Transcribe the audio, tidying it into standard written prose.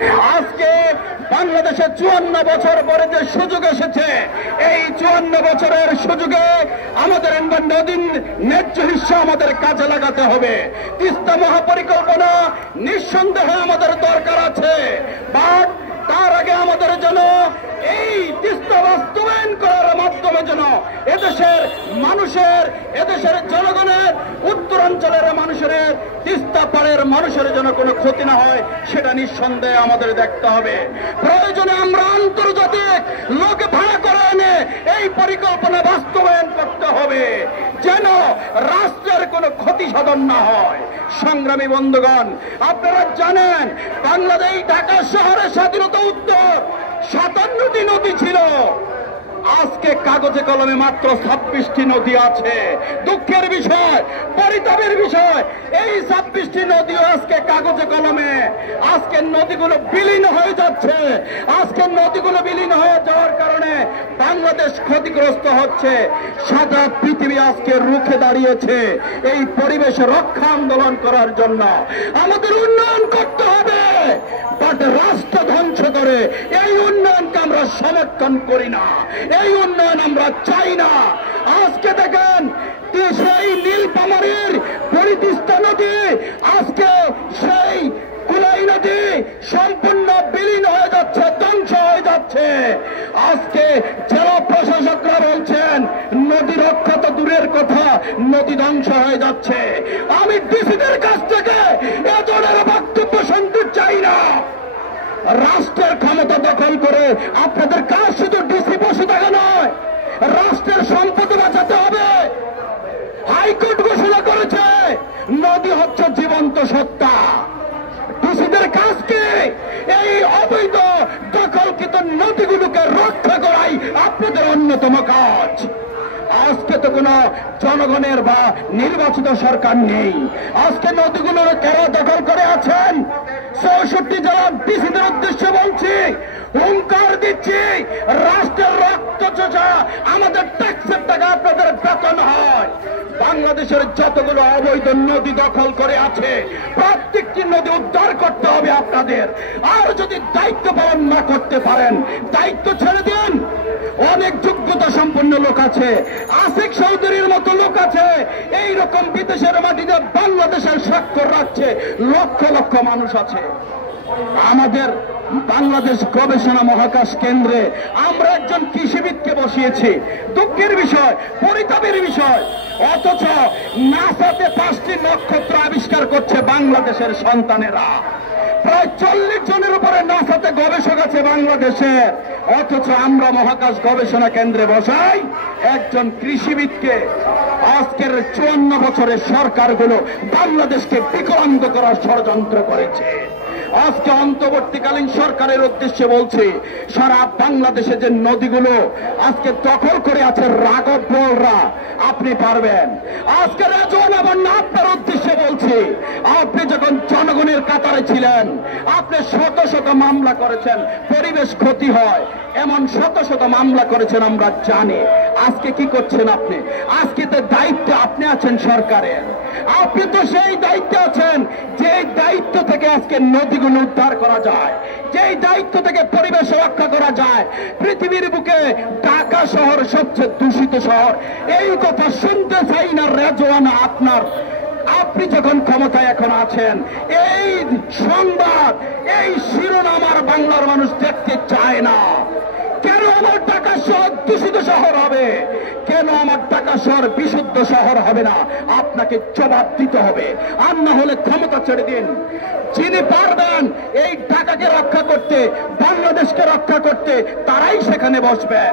আজকে বাংলাদেশে 54 বছর পরে যে সুযোগ এসেছে, এই 54 বছরের সুযোগে আমাদের নদীর ন্যায্য হিস্সা আমাদের কাজে লাগাতে হবে। তিস্তা মহাপরিকল্পনা নিঃসন্দেহে আমাদের দরকার আছে, বাট তার আগে আমাদের যেন এই তিস্তা বাস্তবায়ন করার মাধ্যমে যেন এদেশের মানুষের, এদেশের জনগণের, উত্তরাঞ্চলের মানুষের, তিস্তা পাড়ের মানুষের যেন কোনো ক্ষতি না হয়, সেটা নিঃসন্দেহে আমাদের দেখতে হবে। প্রয়োজনে আমরা আন্তর্জাতিক লোক ভাড়া করে এনে এই পরিকল্পনা বাস্তবায়ন করতে হবে, যেন রাষ্ট্রের কোনো ক্ষতি সাধন না হয়। সংগ্রামী বন্ধুগণ, আপনারা জানেন বাংলাদেশ ঢাকা শহরের স্বাধীনতা উত্তর 57টি নদী ছিল, আজকে কাগজে কলমে মাত্র 26টি নদী আছে। দুঃখের বিষয়, পরিতাপের বিষয়, এই 26টি নদীও আজকে কাগজে কলমে, আজকে নদীগুলো বিলীন হয়ে যাচ্ছে। আজকে নদীগুলো বিলীন হয়ে যাওয়ার কারণে বাংলাদেশ ক্ষতিগ্রস্ত হচ্ছে। সারা পৃথিবী আজকে রুখে দাঁড়িয়েছে এই পরিবেশ রক্ষা আন্দোলন করার জন্য। আমাদের উন্নয়ন করতে হবে, বাট রাষ্ট্র ধ্বংস করে এই উন্নয়নকে আমরা সমর্থন করি না, এই উন্নয়ন আমরা চাই না। আজকে দেখেন সেই নীলফামারীর তিস্তা নদী, আজকে সেই কুলাই নদী সম্পূর্ণ বিলীন হয়ে যাচ্ছে, ধ্বংস হয়ে যাচ্ছে। আজকে জেলা প্রশাসকরা বলছেন নদী রক্ষা তো দূরের কথা, নদী ধ্বংস হয়ে যাচ্ছে। আমি ডিসিদের কাছ থেকে এ ধরনের বক্তব্য শুনতে চাই না। রাষ্ট্রের ক্ষমতা দখল করে আপনাদের কাজ শুধু ডিসি বসে থাকা নয়, রাষ্ট্রের সম্পদ বাঁচাতে হবে। হাইকোর্ট ঘোষণা করেছে নদী হচ্ছে জীবন্ত সত্তা। ডিসিদের কাজ কি? এই অবৈধ দখলকৃত নদীগুলোকে রক্ষা করাই আপনাদের অন্যতম কাজ। আজকে তো কোন জনগণের বা নির্বাচিত সরকার নেই, আজকে নদীগুলোর কারা দখল করে আছেন? 64 জেলার ডিসিদের উদ্দেশ্যে বলছি, হুঙ্কার দিচ্ছি, রাষ্ট্রের রক্ত চোষা আমাদের ট্যাক্সের টাকা আপনাদের বেতন হয়। বাংলাদেশের যতগুলো অবৈধ নদী দখল করে আছে প্রত্যেকটি নদী উদ্ধার করতে হবে আপনাদের। আর যদি দায়িত্ব পালন না করতে পারেন, দায়িত্ব ছেড়ে দিন। অনেক যোগ্যতা সম্পন্ন লোক আছে, আসিফ চৌধুরীর মতো লোক আছে, এইরকম বিদেশের মাটিতে বাংলাদেশের স্বাক্ষর রাখছে লক্ষ লক্ষ মানুষ আছে। আমাদের বাংলাদেশ গবেষণা মহাকাশ কেন্দ্রে আমরা একজন কৃষিবিদকে বসিয়েছি। দুঃখের বিষয়, পরিতাপের বিষয়, অথচ নাসাতে 5টি নক্ষত্র আবিষ্কার করছে বাংলাদেশের সন্তানেরা। প্রায় 40 জনের উপরে নাসাতে গবেষক আছে বাংলাদেশের, অথচ আমরা মহাকাশ গবেষণা কেন্দ্রে বসাই একজন কৃষিবিদকে। আজকের 54 বছরের সরকারগুলো বাংলাদেশকে বিকলাঙ্গ করার ষড়যন্ত্র করেছে। আজকে অন্তর্বর্তীকালীন সরকারের উদ্দেশ্যে বলছি, সারা বাংলাদেশে যে নদীগুলো আজকে দখল করে আছে রাঘব বোলরা, আপনি পারবেন। আজকে রাজওয়ান বন্যা আপনার উদ্দেশ্যে বলছি, আপনি যখন জনগণের কাতারে ছিলেন আপনি শত শত মামলা করেছেন, পরিবেশ ক্ষতি হয় এমন শত শত মামলা করেছেন আমরা জানি। আজকে কি করছেন আপনি? আজকে তো দায়িত্ব আপনি আছেন সরকারের, আপনি তো সেই দায়িত্বে আছেন যে দায়িত্ব থেকে আজকে নদীগুলো উদ্ধার করা যায়, যেই দায়িত্ব থেকে পরিবেশ রক্ষা করা যায়। পৃথিবীর বুকে ঢাকা শহর সবচেয়ে দূষিত শহর, এই কথা শুনতে চাই না রেজওয়ানা আপনার। আপনি যখন ক্ষমতায় এখন আছেন, এই সংবাদ, এই শিরোনাম আর বাংলার মানুষ দেখতে চায় না। কেন আমার ঢাকা শহর দূষিত শহর হবে? কেন আমার ঢাকা শহর বিশুদ্ধ শহর হবে না? আপনাকে জবাব দিতে হবে, আর না হলে ক্ষমতা ছেড়ে দিন। যিনি পারবেন এই ঢাকাকে রক্ষা করতে, বাংলাদেশকে রক্ষা করতে, তারাই সেখানে বসবেন।